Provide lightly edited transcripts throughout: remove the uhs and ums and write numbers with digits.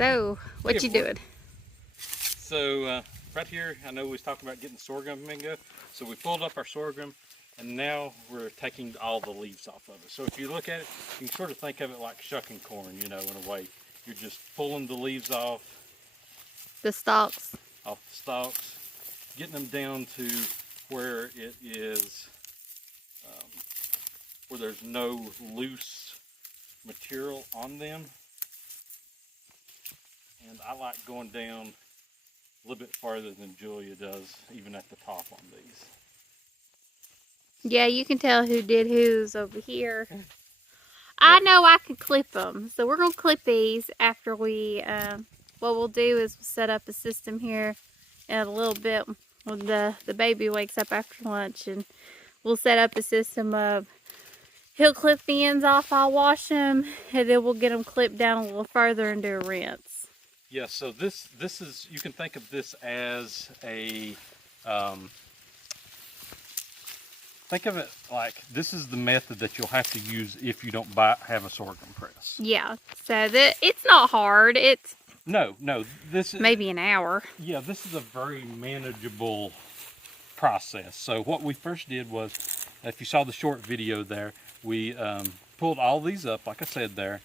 So, what you doing? So right here, I know we was talking about getting sorghum mango. So we pulled up our sorghum, and now we're taking all the leaves off of it. So if you look at it, you can sort of think of it like shucking corn, you know, in a way. You're just pulling the leaves The stalks. off the stalks, getting them down to where it is, where there's no loose material on them. And I like going down a little bit farther than Julia does, even at the top on these. Yeah, you can tell who did whose over here. Yep. I know I can clip them. So we're going to clip these after we, what we'll do is we'll set up a system here in a little bit when the baby wakes up after lunch, and we'll set up a system of he'll clip the ends off, I'll wash them, and then we'll get them clipped down a little further and do a rinse. Yeah, so this is, you can think of this as a, think of it like this is the method that you'll have to use if you don't have a sorghum press. Yeah, so it's not hard. It's no, this is maybe an hour. Yeah, this is a very manageable process. So what we first did was, if you saw the short video there, we pulled all these up, like I said there,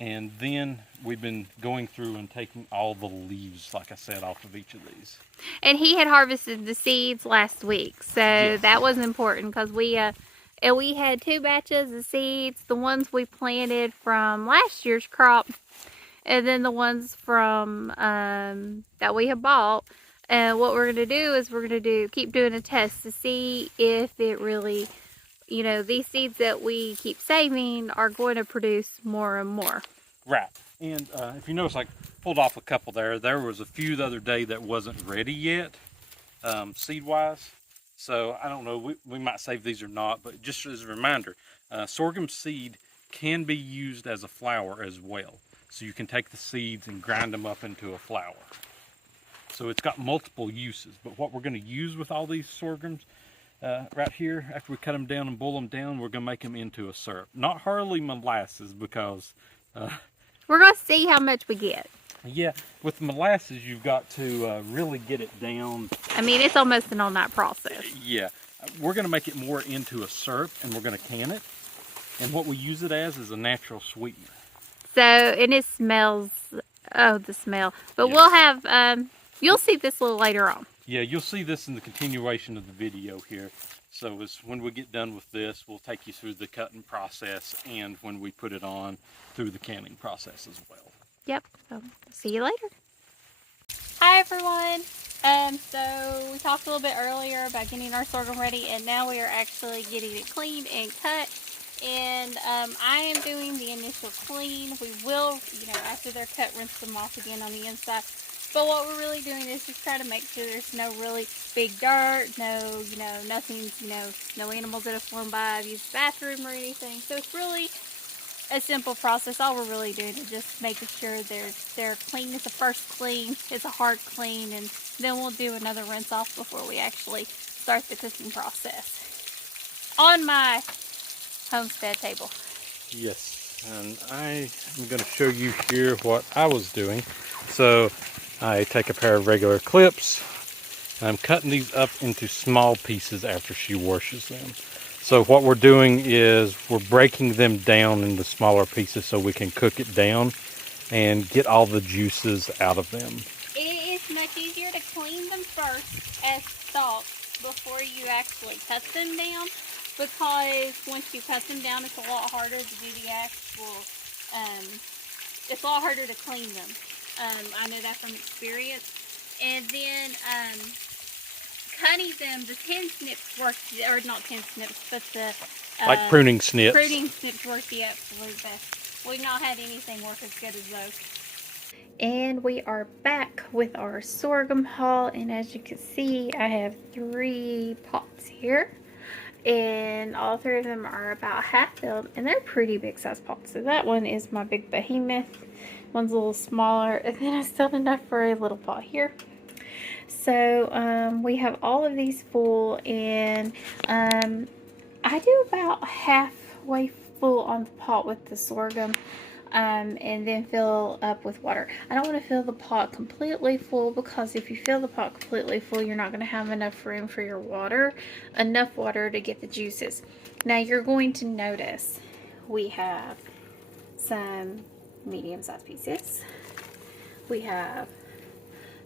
and then we've been going through and taking all the leaves, like I said, off of each of these. And he had harvested the seeds last week, so yes, that was important because we had 2 batches of seeds, the ones we planted from last year's crop, and then the ones from that we had bought. And what we're going to do is we're going to keep doing a test to see if it really, you know, these seeds that we keep saving are going to produce more and more. Right. And if you notice, I pulled off a couple there. There was a few the other day that wasn't ready yet, seed-wise. So I don't know, we might save these or not, but just as a reminder, sorghum seed can be used as a flour as well. So you can take the seeds and grind them up into a flour. So it's got multiple uses, but what we're going to use with all these sorghums right here, after we cut them down and boil them down, we're going to make them into a syrup. Not hardly molasses, because we're going to see how much we get. Yeah, with molasses, you've got to really get it down. I mean, it's almost an all-night process. Yeah, we're going to make it more into a syrup, and we're going to can it. And what we use it as is a natural sweetener. So, and it smells, oh, the smell. But yeah, we'll have, you'll see this a little later on. Yeah, you'll see this in the continuation of the video here. So when we get done with this, we'll take you through the cutting process, and when we put it on, through the canning process as well. Yep, so see you later. Hi everyone. So we talked a little bit earlier about getting our sorghum ready, and now we are actually getting it cleaned and cut. And I am doing the initial clean. We will, you know, after they're cut, rinse them off again on the inside. But what we're really doing is just try to make sure there's no really big dirt, no, you know, nothing's, you know, no animals that have flown by, I've used the bathroom or anything. So it's really a simple process. All we're really doing is just making sure they're clean. It's a first clean, it's a hard clean, and then we'll do another rinse off before we actually start the cooking process. On my homestead table. Yes, and I am going to show you here what I was doing. So I take a pair of regular clips, and I'm cutting these up into small pieces after she washes them. So what we're doing is we're breaking them down into smaller pieces so we can cook it down and get all the juices out of them. It is much easier to clean them first as stalks before you actually cut them down, because once you cut them down, it's a lot harder to do the actual, it's a lot harder to clean them. I know that from experience. And then cutting them, the 10 snips work, or not 10 snips, but the like pruning snips. Pruning snips work the absolute best. We've not had anything work as good as those. And we are back with our sorghum haul, and as you can see, I have 3 pots here, and all 3 of them are about half filled, and they're pretty big size pots. So that one is my big behemoth, one's a little smaller, and then I still have enough for a little pot here. So we have all of these full, and I do about halfway full on the pot with the sorghum. and then fill up with water. I don't want to fill the pot completely full, because if you fill the pot completely full, you're not going to have enough room for your water, enough water to get the juices. Now you're going to notice we have some medium-sized pieces. We have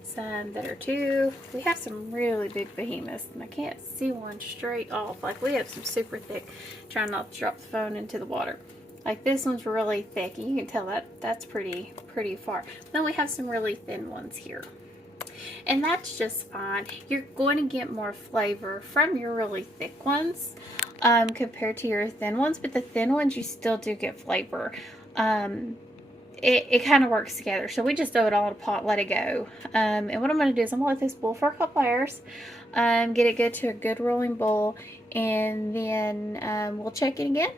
some that are 2. We have some really big behemoths, and I can't see one straight off. Like, we have some super thick. Trying not to drop the phone into the water. Like, this one's really thick, and you can tell that that's pretty far. Then we have some really thin ones here, and that's just fine. You're going to get more flavor from your really thick ones compared to your thin ones, but the thin ones, you still do get flavor. It kind of works together. So we just throw it all in a pot, let it go. And what I'm going to do is I'm going to let this boil for a couple hours, get it good to a good rolling boil, and then we'll check it again.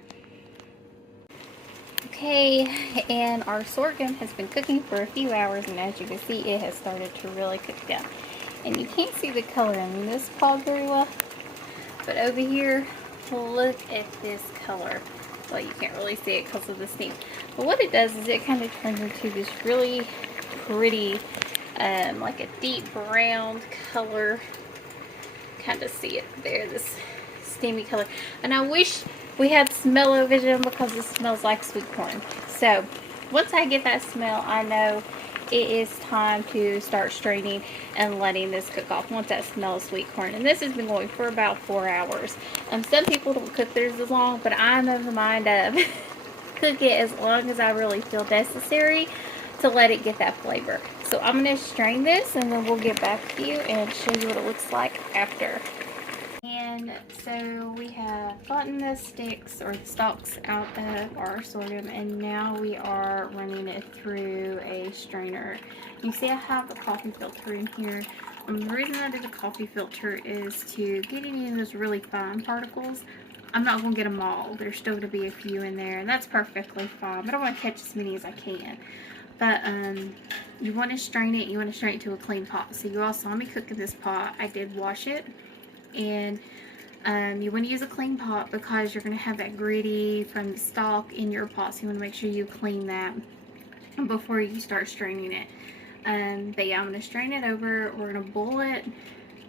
Okay, and our sorghum has been cooking for a few hours, and as you can see, it has started to really cook down. And you can't see the color in this pot very well, but over here, look at this color. Well, you can't really see it because of the steam. But what it does is it kind of turns into this really pretty, like a deep brown color. Kind of see it there, this steamy color. And I wish we had smell-o-vision, because it smells like sweet corn. So once I get that smell, I know it is time to start straining and letting this cook off once that smell of sweet corn. And this has been going for about 4 hours. Some people don't cook theirs as long, but I'm of the mind of cook it as long as I really feel necessary to let it get that flavor. So I'm going to strain this, and then we'll get back to you and show you what it looks like after. And so we have gotten the sticks or the stalks out of our sorghum, and now we are running it through a strainer. You see I have a coffee filter in here. The reason I did the coffee filter is to get any of those really fine particles. I'm not going to get them all. There's still going to be a few in there, and that's perfectly fine, but I want to catch as many as I can. But you want to strain it. You want to strain it to a clean pot. So you all saw me cook in this pot. I did wash it. And you want to use a clean pot, because you're going to have that gritty from the stalk in your pot. So you want to make sure you clean that before you start straining it. But yeah, I'm going to strain it over. We're going to boil it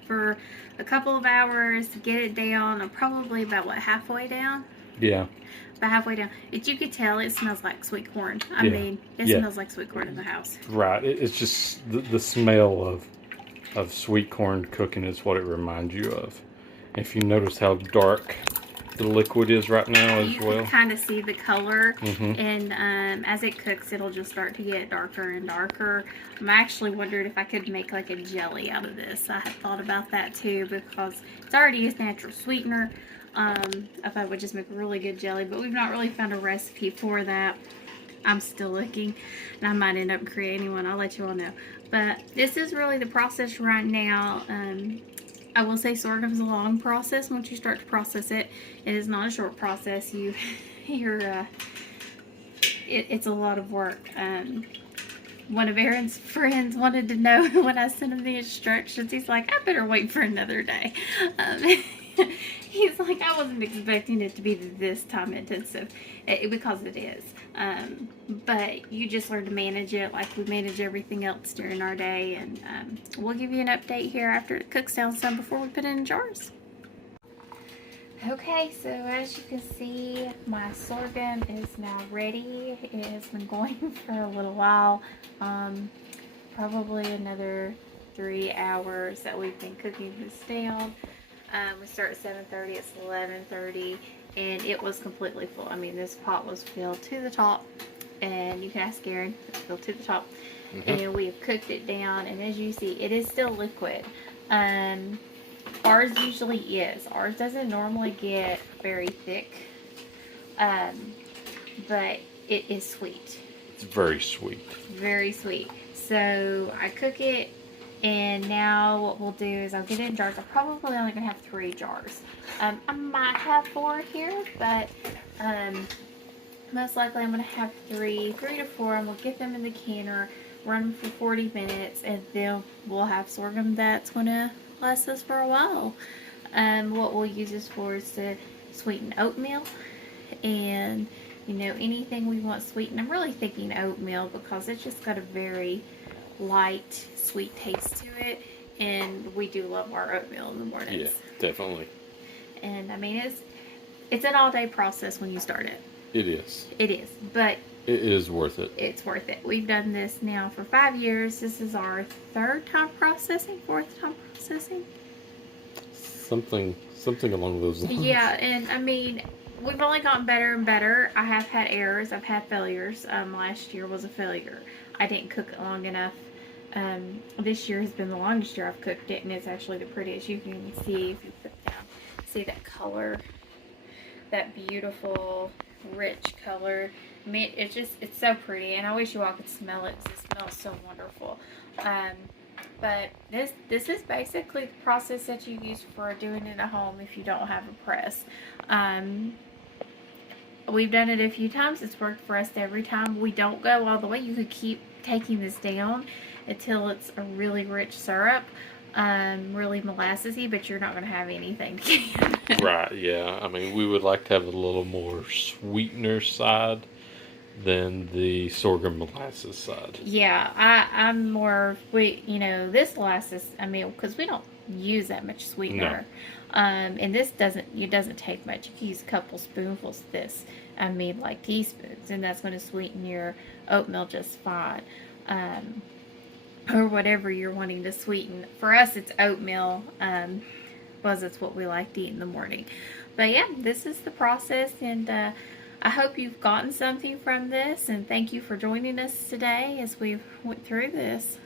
for a couple of hours to get it down. Probably about, what, halfway down? Yeah. About halfway down. If you could tell, it smells like sweet corn. I mean, it smells like sweet corn in the house. Right. It's just the smell of sweet corn cooking is what it reminds you of. If you notice how dark the liquid is right now as well. You can kind of see the color, and as it cooks, it'll just start to get darker and darker. I'm actually wondering if I could make like a jelly out of this. I had thought about that too, because it's already a natural sweetener. I thought it would just make a really good jelly, but we've not really found a recipe for that. I'm still looking, and I might end up creating one. I'll let you all know. But this is really the process right now. I will say sorghum's a long process. Once you start to process it, it is not a short process. It's a lot of work. One of Aaron's friends wanted to know when I sent him the instructions. He's like, I better wait for another day. He's like, I wasn't expecting it to be this time intensive, because it is. But you just learn to manage it like we manage everything else during our day. And we'll give you an update here after it cooks down some before we put it in jars. Okay, so as you can see, my sorghum is now ready. It has been going for a little while, probably another 3 hours that we've been cooking this down. We start at 7:30, it's 11:30, and it was completely full. I mean, this pot was filled to the top, and you can ask Aaron, it's filled to the top. And we have cooked it down, and as you see, it is still liquid. Ours usually is. Ours doesn't normally get very thick, but it is sweet. It's very sweet. Very sweet. So I cook it, and now what we'll do is I'll get it in jars. I'm probably only going to have 3 jars. I might have 4 here, but most likely I'm going to have 3 to 4, and we'll get them in the canner, run them for 40 minutes, and then we'll have sorghum that's going to last us for a while. What we'll use this for is to sweeten oatmeal, and you know, anything we want sweet. And I'm really thinking oatmeal because it's just got a very light, sweet taste to it. And we do love our oatmeal in the mornings. Yeah, definitely. And I mean, it's an all day process when you start it. It is. It is, but It is worth it. it's worth it. We've done this now for 5 years. This is our third time processing, fourth time processing. Something along those lines. Yeah, and I mean, we've only gotten better and better. I have had errors. I've had failures. Last year was a failure. I didn't cook it long enough. This year has been the longest year I've cooked it, and it's actually the prettiest. You can see if you put down, see that color, that beautiful, rich color. I mean, it's so pretty, and I wish you all could smell it because it smells so wonderful. But this is basically the process that you use for doing it at home if you don't have a press. We've done it a few times. It's worked for us every time. We don't go all the way. You could keep taking this down until it's a really rich syrup, really molassesy, but you're not going to have anything. Right, yeah. I mean, we would like to have a little more sweetener side than the sorghum molasses side. Yeah, I'm more, this molasses, I mean, because we don't use that much sweetener. And this doesn't take much. You can use a couple spoonfuls of this. I mean, like teaspoons, and that's going to sweeten your oatmeal just fine. Or whatever you're wanting to sweeten. For us, it's oatmeal, because it's what we like to eat in the morning. But yeah, this is the process, and I hope you've gotten something from this, and thank you for joining us today as we went through this.